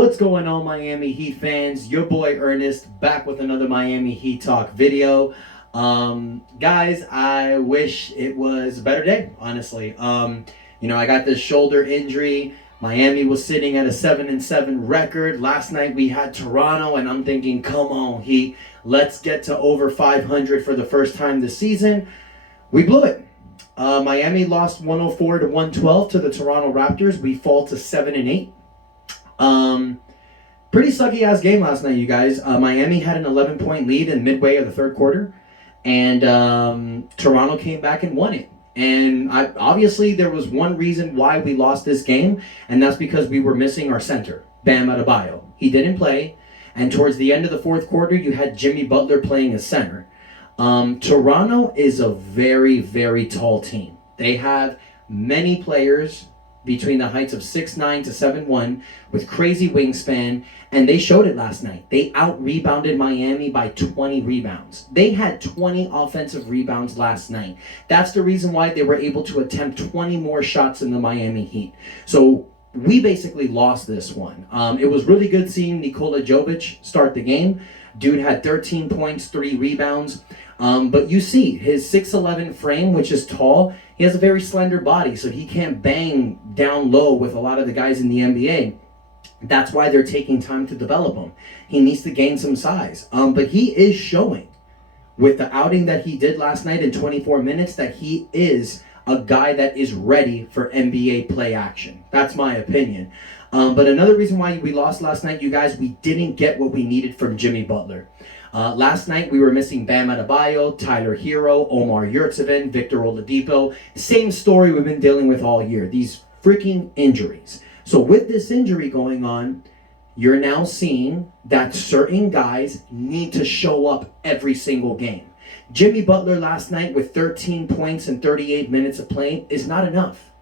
What's going on, Miami Heat fans? Your boy Ernest back with another Miami Heat Talk video. Guys, I wish it was a better day, honestly. I got this shoulder injury. Miami was sitting at a 7-7 record. Last night we had Toronto, and I'm thinking, come on, Heat. Let's get to over 500 for the first time this season. We blew it. Miami lost 104 to 112 to the Toronto Raptors. We fall to 7-8. Pretty sucky ass game last night, you guys. Miami had an 11-point lead in midway of the third quarter, and Toronto came back and won it. And obviously there was one reason why we lost this game, and that's because we were missing our center, Bam Adebayo. He didn't play, and towards the end of the fourth quarter, you had Jimmy Butler playing as center. Toronto is a very, very tall team. They have many players between the heights of 6'9" to 7'1" with crazy wingspan, and they showed it last night. They out-rebounded Miami by 20 rebounds. They had 20 offensive rebounds last night. That's the reason why they were able to attempt 20 more shots than the Miami Heat. So we basically lost this one. It was really good seeing Nikola Jovic start the game. Dude had 13 points, 3 rebounds. But you see, his 6'11" frame, which is tall, he has a very slender body, so he can't bang down low with a lot of the guys in the NBA. That's why they're taking time to develop him. He needs to gain some size. But he is showing, with the outing that he did last night in 24 minutes, that he is a guy that is ready for NBA play action. That's my opinion. But another reason why we lost last night, you guys, we didn't get what we needed from Jimmy Butler. Last night we were missing Bam Adebayo, Tyler Hero, Omar Yurtseven, Victor Oladipo. Same story we've been dealing with all year. These freaking injuries. So with this injury going on, you're now seeing that certain guys need to show up every single game. Jimmy Butler last night with 13 points and 38 minutes of playing is not enough.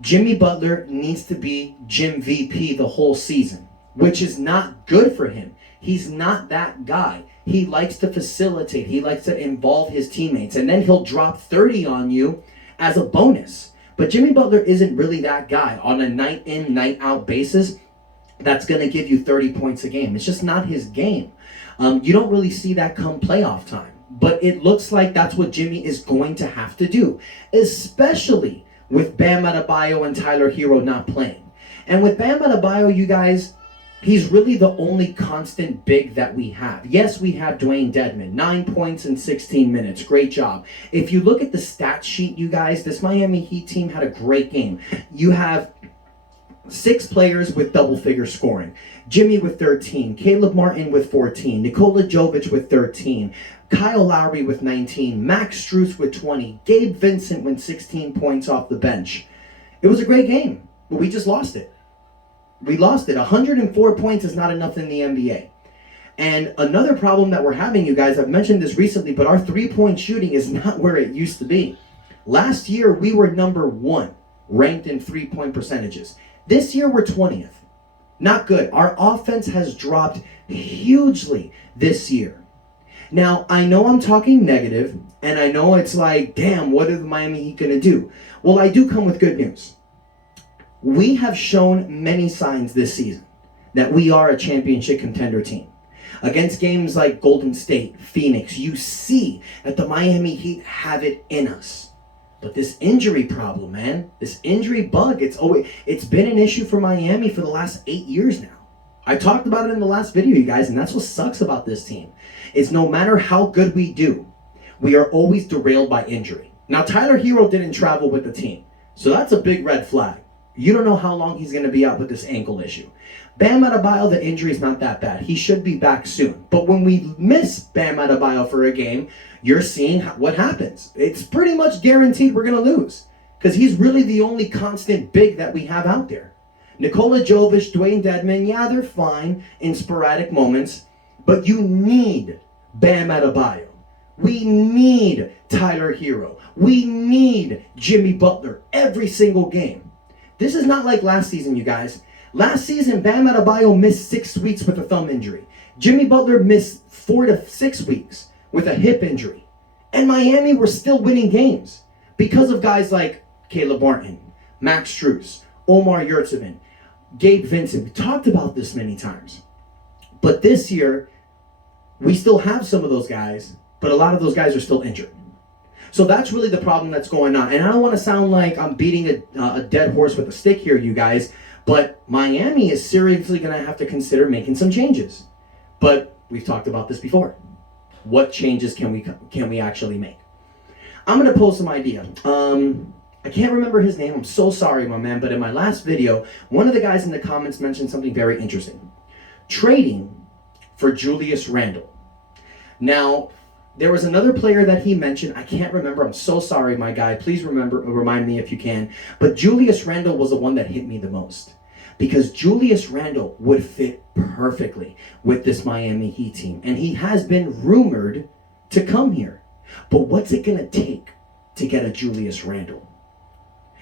Jimmy Butler needs to be Jim VP the whole season, which is not good for him. He's not that guy. He likes to facilitate. He likes to involve his teammates. And then he'll drop 30 on you as a bonus. But Jimmy Butler isn't really that guy on a night in, night out basis that's going to give you 30 points a game. It's just not his game. You don't really see that come playoff time. But it looks like that's what Jimmy is going to have to do, especially with Bam Adebayo and Tyler Hero not playing. And with Bam Adebayo, you guys, he's really the only constant big that we have. Yes, we have Dwayne Dedmon, 9 points in 16 minutes. Great job. If you look at the stat sheet, you guys, this Miami Heat team had a great game. You have 6 players with double-figure scoring. Jimmy with 13, Caleb Martin with 14, Nikola Jovic with 13, Kyle Lowry with 19, Max Strus with 20, Gabe Vincent with 16 points off the bench. It was a great game, but we just lost it. We lost it. 104 points is not enough in the NBA. And another problem that we're having, you guys, I've mentioned this recently, but our three-point shooting is not where it used to be. Last year, we were number 1 ranked in three-point percentages. This year, we're 20th. Not good. Our offense has dropped hugely this year. Now, I know I'm talking negative, and I know it's like, damn, what are the Miami Heat going to do? Well, I do come with good news. We have shown many signs this season that we are a championship contender team. Against games like Golden State, Phoenix, you see that the Miami Heat have it in us. But this injury problem, man, this injury bug, it's been an issue for Miami for the last 8 years now. I talked about it in the last video, you guys, and that's what sucks about this team. Is no matter how good we do, we are always derailed by injury. Now, Tyler Hero didn't travel with the team, so that's a big red flag. You don't know how long he's going to be out with this ankle issue. Bam Adebayo, the injury is not that bad. He should be back soon. But when we miss Bam Adebayo for a game, you're seeing what happens. It's pretty much guaranteed we're going to lose because he's really the only constant big that we have out there. Nikola Jovic, Dwayne Dedmon, yeah, they're fine in sporadic moments, but you need Bam Adebayo. We need Tyler Hero. We need Jimmy Butler every single game. This is not like last season, you guys. Last season, Bam Adebayo missed 6 weeks with a thumb injury. Jimmy Butler missed 4 to 6 weeks with a hip injury. And Miami were still winning games because of guys like Caleb Martin, Max Strus, Omar Yurtseven. Gabe Vincent. We talked about this many times. But this year, we still have some of those guys, but a lot of those guys are still injured. So that's really the problem that's going on. And I don't want to sound like I'm beating a dead horse with a stick here, you guys, but Miami is seriously going to have to consider making some changes. But we've talked about this before. What changes can we actually make? I'm going to pose some idea. I can't remember his name. I'm so sorry, my man. But in my last video, one of the guys in the comments mentioned something very interesting. Trading for Julius Randle. Now, there was another player that he mentioned. I can't remember. I'm so sorry, my guy. Please remind me if you can. But Julius Randle was the one that hit me the most. Because Julius Randle would fit perfectly with this Miami Heat team. And he has been rumored to come here. But what's it going to take to get a Julius Randle?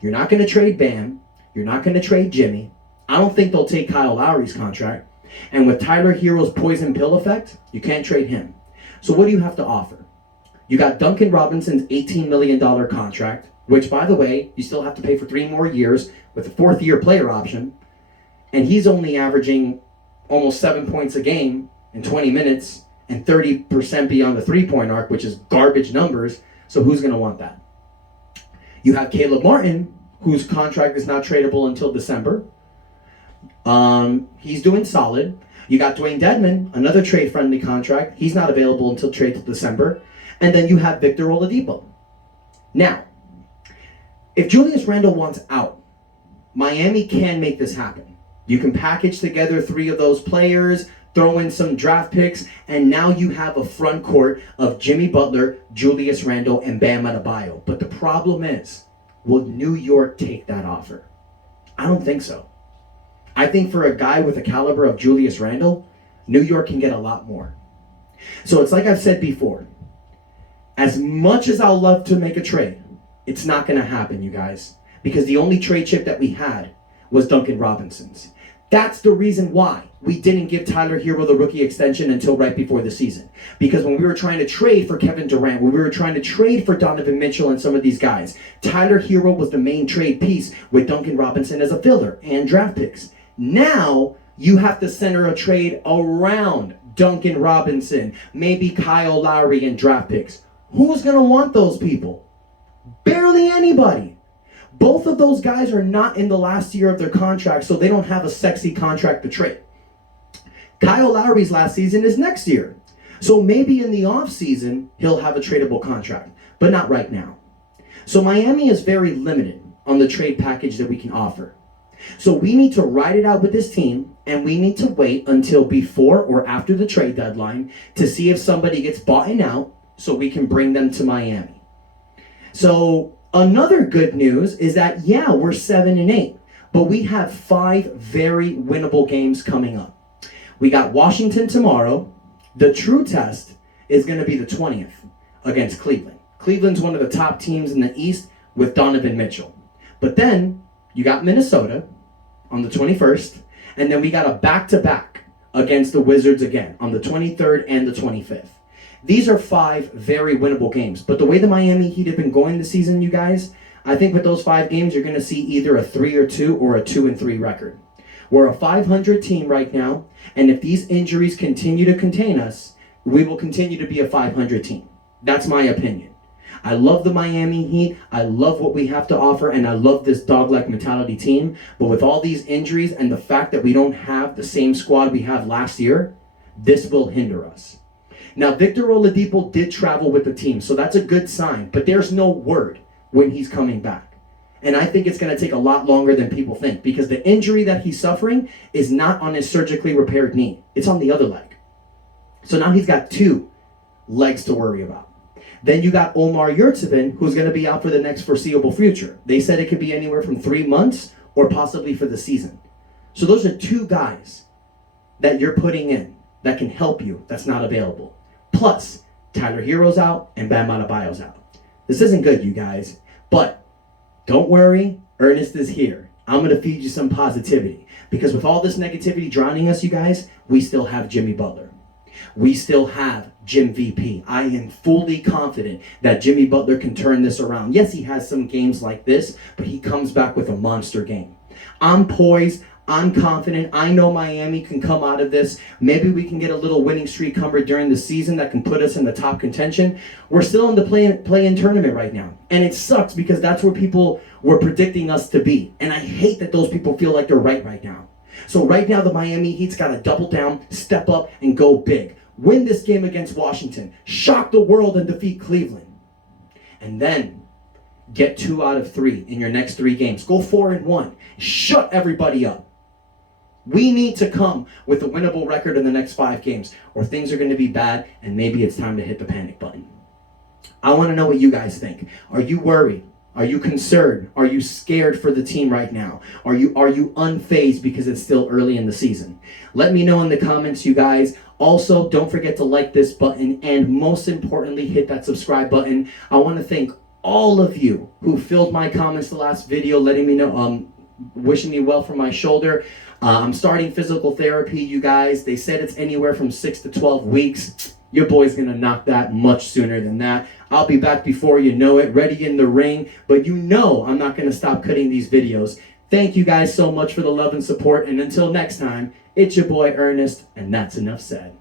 You're not going to trade Bam. You're not going to trade Jimmy. I don't think they'll take Kyle Lowry's contract. And with Tyler Hero's poison pill effect, you can't trade him. So what do you have to offer? You got Duncan Robinson's $18 million contract, which, by the way, you still have to pay for 3 more years with a 4th-year player option. And he's only averaging almost 7 points a game in 20 minutes and 30% beyond the 3-point arc, which is garbage numbers. So who's going to want that? You have Caleb Martin, whose contract is not tradable until December. He's doing solid. You got Dwayne Dedmon, another trade-friendly contract. He's not available until trade till December. And then you have Victor Oladipo. Now, if Julius Randle wants out, Miami can make this happen. You can package together 3 of those players, throw in some draft picks, and now you have a front court of Jimmy Butler, Julius Randle, and Bam Adebayo. But the problem is, will New York take that offer? I don't think so. I think for a guy with the caliber of Julius Randle, New York can get a lot more. So it's like I've said before. As much as I'll love to make a trade, it's not going to happen, you guys. Because the only trade chip that we had was Duncan Robinson's. That's the reason why we didn't give Tyler Hero the rookie extension until right before the season. Because when we were trying to trade for Kevin Durant, when we were trying to trade for Donovan Mitchell and some of these guys, Tyler Hero was the main trade piece with Duncan Robinson as a filler and draft picks. Now, you have to center a trade around Duncan Robinson, maybe Kyle Lowry and draft picks. Who's going to want those people? Barely anybody. Both of those guys are not in the last year of their contract, so they don't have a sexy contract to trade. Kyle Lowry's last season is next year. So maybe in the offseason, he'll have a tradable contract, but not right now. So Miami is very limited on the trade package that we can offer. So we need to ride it out with this team, and we need to wait until before or after the trade deadline to see if somebody gets bought out so we can bring them to Miami. So another good news is that, yeah, we're 7-8, but we have 5 very winnable games coming up. We got Washington tomorrow. The true test is going to be the 20th against Cleveland. Cleveland's one of the top teams in the East with Donovan Mitchell. But then you got Minnesota on the 21st, and then we got a back-to-back against the Wizards again on the 23rd and the 25th. These are 5 very winnable games. But the way the Miami Heat have been going this season, you guys, I think with those 5 games, you're going to see either a 3-2 or a 2-3 record. We're a 500 team right now, and if these injuries continue to contain us, we will continue to be a 500 team. That's my opinion. I love the Miami Heat. I love what we have to offer, and I love this dog-like mentality team. But with all these injuries and the fact that we don't have the same squad we had last year, this will hinder us. Now, Victor Oladipo did travel with the team, so that's a good sign. But there's no word when he's coming back. And I think it's going to take a lot longer than people think, because the injury that he's suffering is not on his surgically repaired knee. It's on the other leg. So now he's got 2 legs to worry about. Then you got Omar Yurtseven, who's going to be out for the next foreseeable future. They said it could be anywhere from 3 months or possibly for the season. So those are 2 guys that you're putting in that can help you that's not available. Plus, Tyler Hero's out and Bam Adebayo's out. This isn't good, you guys. But don't worry, Ernest is here. I'm going to feed you some positivity. Because with all this negativity drowning us, you guys, we still have Jimmy Butler. We still have Jim VP. I am fully confident that Jimmy Butler can turn this around. Yes, he has some games like this, but he comes back with a monster game. I'm poised. I'm confident. I know Miami can come out of this. Maybe we can get a little winning streak covered during the season that can put us in the top contention. We're still in the play-in tournament right now. And it sucks because that's where people were predicting us to be. And I hate that those people feel like they're right now. So right now, the Miami Heat's got to double down, step up, and go big. Win this game against Washington. Shock the world and defeat Cleveland. And then get 2 out of 3 in your next 3 games. Go 4-1. Shut everybody up. We need to come with a winnable record in the next 5 games, or things are going to be bad, and maybe it's time to hit the panic button. I want to know what you guys think. Are you worried? Are you concerned? Are you scared for the team right now? Are you unfazed because it's still early in the season? Let me know in the comments, you guys. Also, don't forget to like this button, and most importantly, hit that subscribe button. I want to thank all of you who filled my comments the last video, letting me know, wishing me well for my shoulder. I'm starting physical therapy, you guys. They said it's anywhere from 6 to 12 weeks. Your boy's going to knock that much sooner than that. I'll be back before you know it, ready in the ring. But you know I'm not going to stop cutting these videos. Thank you guys so much for the love and support. And until next time, it's your boy Ernest, and that's enough said.